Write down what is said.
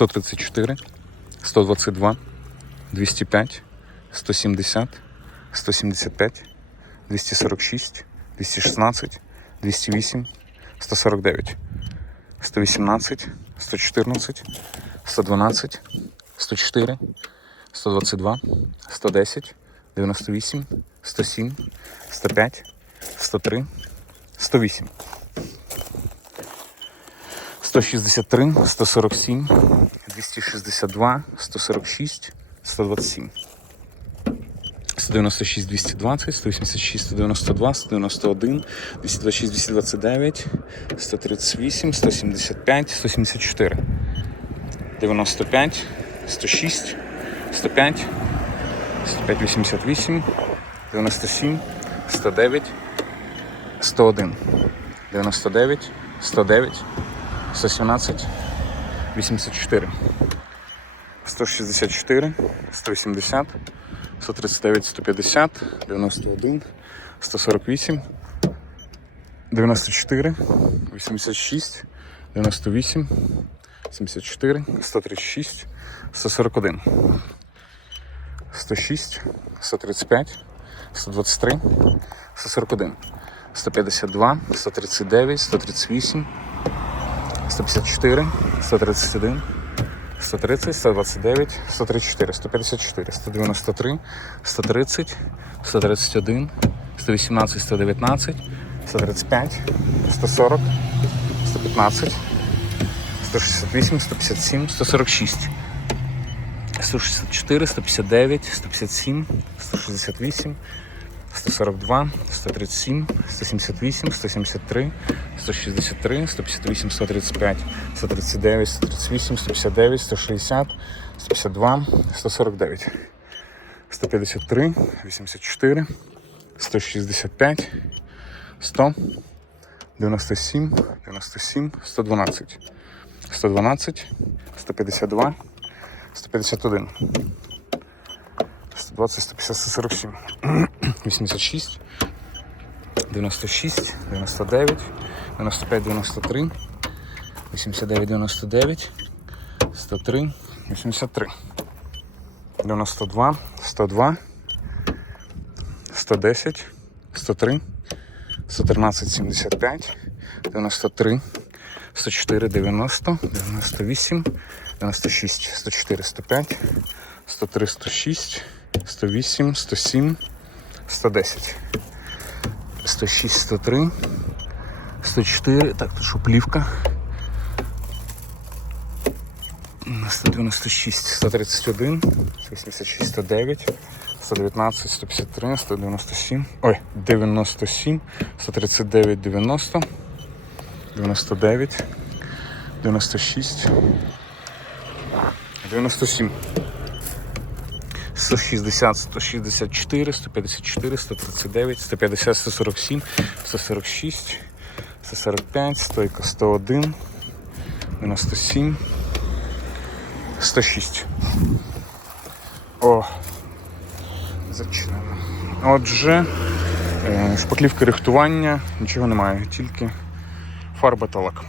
134, 122, 205, 170, 175, 246, 216, 208, 149, 118, 114, 112, 104, 122, 110, 98, 107, 105, 103, 108. 163, 147, 262, 146, 127. 196, 220, 186, 192, 191, 226, 229, 138, 175, 174, 95, 106, 105, 105, 88, 97, 109, 101, 99, 109, 117, 84, 164, 180, 139, 150, 91, 148, 94, 86, 98, 74, 136, 141, 106, 135, 123, 141, 152, 139, 138, 154, 131, 130, 129, 134, 154, 193, 130, 131, 118, 119, 135, 140, 115, 168, 157, 146, 164, 159, 157, 168, 142, 137, 178, 173, 163, 158, 135, 139, 138, 159, 160, 152, 149, 153, 84, 165, 100, 97, 97, 112, 112, 152, 151. 120, 150, 147, 86, 96, 99, 95, 93, 89, 99, 103, 83, 92, 102, 110, 103, 113, 75, 93, 104, 90, 98, 96, 104, 105, 103, 106, 108, 107, 110, 106, 103, 104, так, тут що плівка. 196, 131, 186, 109, 119, 153, 197, ой, 97, 139, 90, 99, 96, 97. 160, 164, 154, 139, 150, 147, 146, 145, стойка 101, 97, 106. О, зачинено. Отже, е, шпаклівки рихтування, нічого немає, тільки фарба та лак.